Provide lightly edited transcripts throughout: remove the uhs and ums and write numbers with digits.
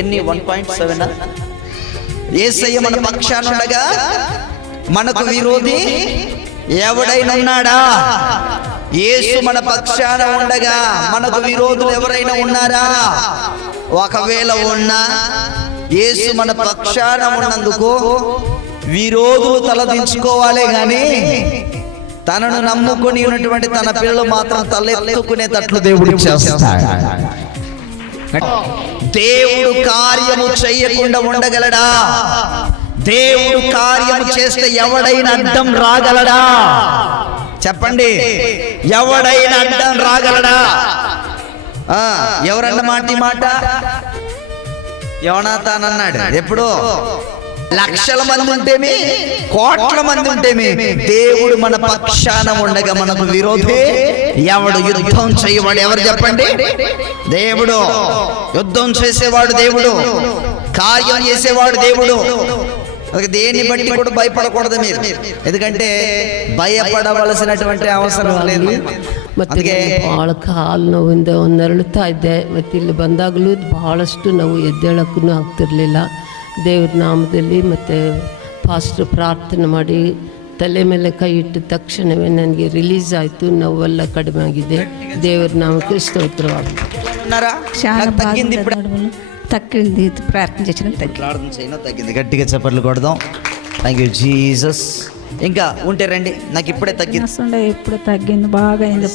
ఎన్ని 1.7 యేసయ్య మన పక్షాన ఉండగా మనకు విరోధి ఎవడైనా ఉన్నాడా? యేసు మన పక్షాన ఉండగా మనకు విరోధులు ఎవరైనా ఉన్నారా? ఒకవేళ ఉన్నా యేసు మన పక్షాన ఉన్నందుకు విరోధులు తలదించుకోవాలే గాని తనను నమ్ముకొని ఉన్నటువంటి తన పిల్లలు మాత్రం తలెత్తుకునేటట్లు దేవుడు చేస్తాడు. దేవుడు కార్యము చేయకుండా ఉండగలడా? దేవుడు కార్యము చేస్తే ఎవడైనా అడ్డం రాగలడా? చెప్పండి, ఎవడైనా అడ్డం రాగలడా? ఎవరన్న మాట యోనాతాన్ అన్నాడు. ఎప్పుడు? లక్షల మంది ఉంటేమి, కోట్ల మంది ఉంటేమి, దేవుడు మన పక్షాన ఉండగా మనకు విరోధి ఎవడు? యుద్ధం చేయవాడు ఎవరు చెప్పండి? దేవుడు. యుద్ధం చేసేవాడు దేవుడు, కార్యం చేసేవాడు దేవుడు. అందుకే దేన్ని బట్టి కూడా భయపడకూడదు మీరు, ఎందుకంటే ಭಯಪಡವలసినటువంటి ಅವಸರ లేదు. ಮತ್ತೆ ಭಾಳ ಕಾಲು ನೋವಿಂದ ನರಳುತ್ತಾ ಇದ್ದೆ. ಮತ್ತು ಇಲ್ಲಿ ಬಂದಾಗಲೂ ಭಾಳಷ್ಟು ನೋವು, ಎದ್ದೇಳಕ್ಕೂ ಆಗ್ತಿರ್ಲಿಲ್ಲ. ದೇವ್ರ ನಾಮದಲ್ಲಿ ಮತ್ತು ಪಾಸ್ಟರ್ ಪ್ರಾರ್ಥನೆ ಮಾಡಿ ತಲೆ ಮೇಲೆ ಕೈ ಇಟ್ಟ ತಕ್ಷಣವೇ ನನಗೆ ರಿಲೀಸ್ ಆಯಿತು. ನೋವೆಲ್ಲ ಕಡಿಮೆ ಆಗಿದೆ. ದೇವ್ರ ನಾಮಕ್ಕೆ ಸ್ತೋತ್ರವಾಗಲಿ. తగ్గింది, ప్రార్థన చేసిన తగ్గింది. గట్టిగా చప్పట్లు కొడదాం. Thank you Jesus. ఇంకా ఉంటే రండి, నాకు ఇప్పుడే తగ్గింది. ఇప్పుడు తగ్గింది, బాగా అయింది.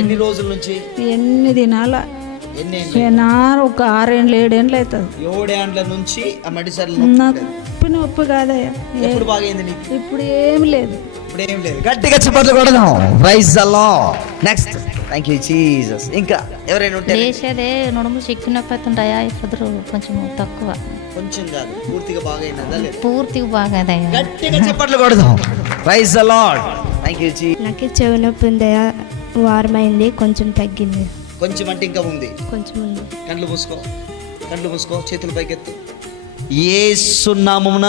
ఎన్ని రోజుల నుంచి? ఎన్ని దినాల? ఒక 6 ఏళ్ళు 7 ఏళ్ళు అవుతుంది. 7 ఏళ్ళ నుంచి ఆ మెడిసిన్ నొప్పి కాదయ్యా. ఎప్పుడు బాగైంది నీకు? ఇప్పుడు ఏమి లేదు. ఇప్పుడు ఏం లేదు. గట్టిగా చప్పట్లు కొడదాం. Praise the lord. Next. Thank you Jesus. ఇంకా ఎవరైనా ఉంటే? లేచేదే నడుము చిక్కినప్పుతుంటాయా? ఇప్పుడు కొంచెం తక్కువ, కొంచెం కాదు, పూర్తిగా బాగైందా? పూర్తిగా బాగదయ్యా. గట్టిగా చప్పట్లు కొడదాం. Praise the lord. Thank you Jesus. నాకు చెవి నొప్పి ఉందయ్యా, వారమైంది, కొంచెం తగ్గింది. కొంచెం అంటే ఇంకా ఉంది, కొంచెం ఉంది. కళ్ళు మూసుకో, చేతులు పైకెత్తు. యేసు నామమున